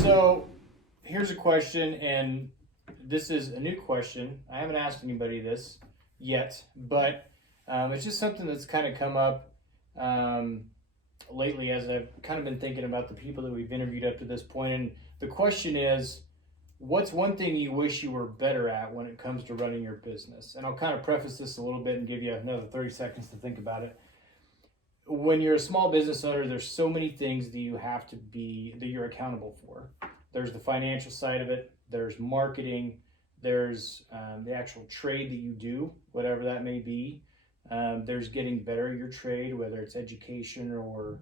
So here's a question, and this is a new question. I haven't asked anybody this yet, but it's just something that's kind of come up lately as I've kind of been thinking about the people that we've interviewed up to this point. And the question is, what's one thing you wish you were better at when it comes to running your business? And I'll kind of preface this a little bit and give you another 30 seconds to think about it. When you're a small business owner, there's so many things that you're accountable for. There's the financial side of it, there's marketing, there's the actual trade that you do, whatever that may be. There's getting better at your trade, whether it's education or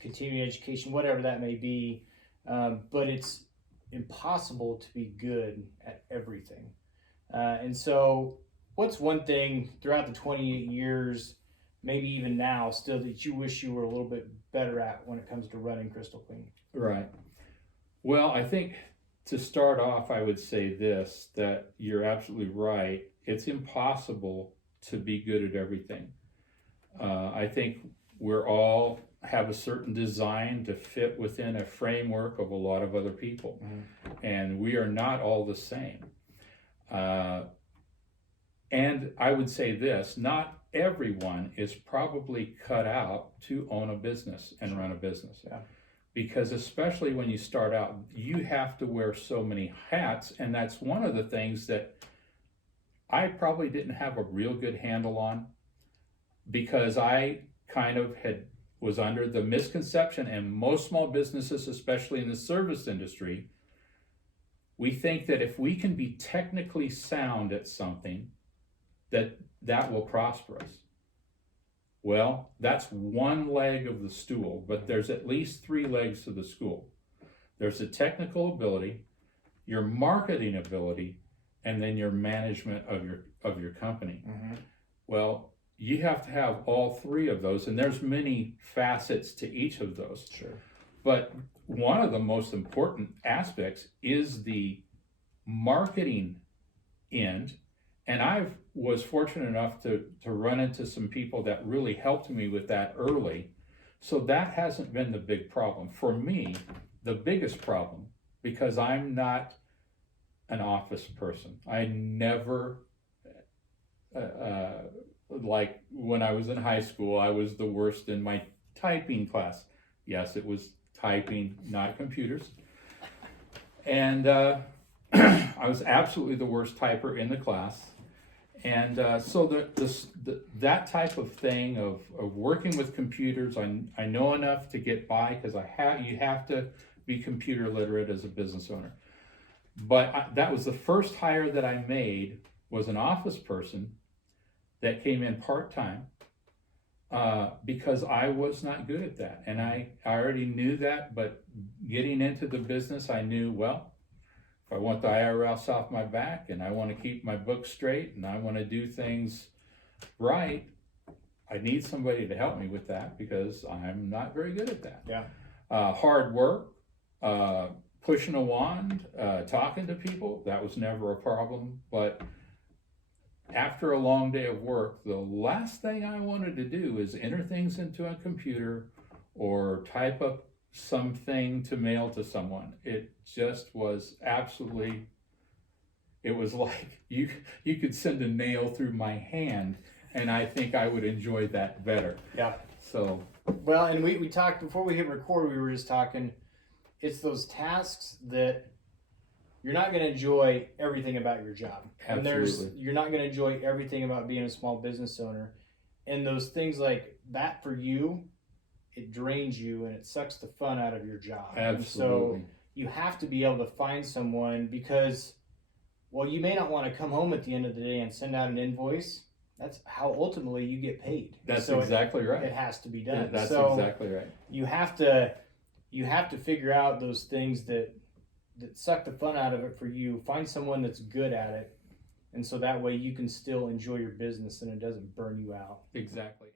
continuing education, whatever that may be. But it's impossible to be good at everything. And so what's one thing throughout the 28 years, maybe even now still, that you wish you were a little bit better at when it comes to running Crystal Clean? Right. Well, I think to start off, I would say this, that you're absolutely right. It's impossible to be good at everything. I think we're all have a certain design to fit within a framework of a lot of other people. Mm-hmm. And we are not all the same. And I would say this, not everyone is probably cut out to own a business and run a business. Yeah. Because especially when you start out, you have to wear so many hats, and that's one of the things that I probably didn't have a real good handle on, because I kind of was under the misconception, and most small businesses, especially in the service industry, we think that if we can be technically sound at something, that will prosper us. Well, that's one leg of the stool, but there's at least three legs to the stool. There's the technical ability, your marketing ability, and then your management of your company. Mm-hmm. Well, you have to have all three of those, and there's many facets to each of those. Sure. But one of the most important aspects is the marketing end. And I was fortunate enough to run into some people that really helped me with that early. So that hasn't been the big problem. For me, the biggest problem, because I'm not an office person. I never, like when I was in high school, I was the worst in my typing class. Yes, it was typing, not computers. And I was absolutely the worst typer in the class. And so that type of thing of working with computers, I know enough to get by, because you have to be computer literate as a business owner. But that was the first hire that I made, was an office person that came in part-time, because I was not good at that. And I already knew that, but getting into the business, I knew, well, if I want the IRS off my back, and I want to keep my books straight, and I want to do things right, I need somebody to help me with that, because I'm not very good at that. Yeah. Hard work, pushing a wand, talking to people, that was never a problem. But after a long day of work, the last thing I wanted to do is enter things into a computer or type up something to mail to someone. It just was absolutely, it was like you could send a nail through my hand, and I think I would enjoy that better. Yeah. So well, and we talked before we hit record, we were just talking, it's those tasks that you're not going to enjoy everything about your job. Absolutely. And you're not going to enjoy everything about being a small business owner. And those things like that, for you, it drains you and it sucks the fun out of your job. Absolutely. And so you have to be able to find someone, because, well, you may not want to come home at the end of the day and send out an invoice. That's how ultimately you get paid. That's exactly right. It has to be done. That's exactly right. You have to figure out those things that suck the fun out of it for you. Find someone that's good at it, and so that way you can still enjoy your business and it doesn't burn you out. Exactly.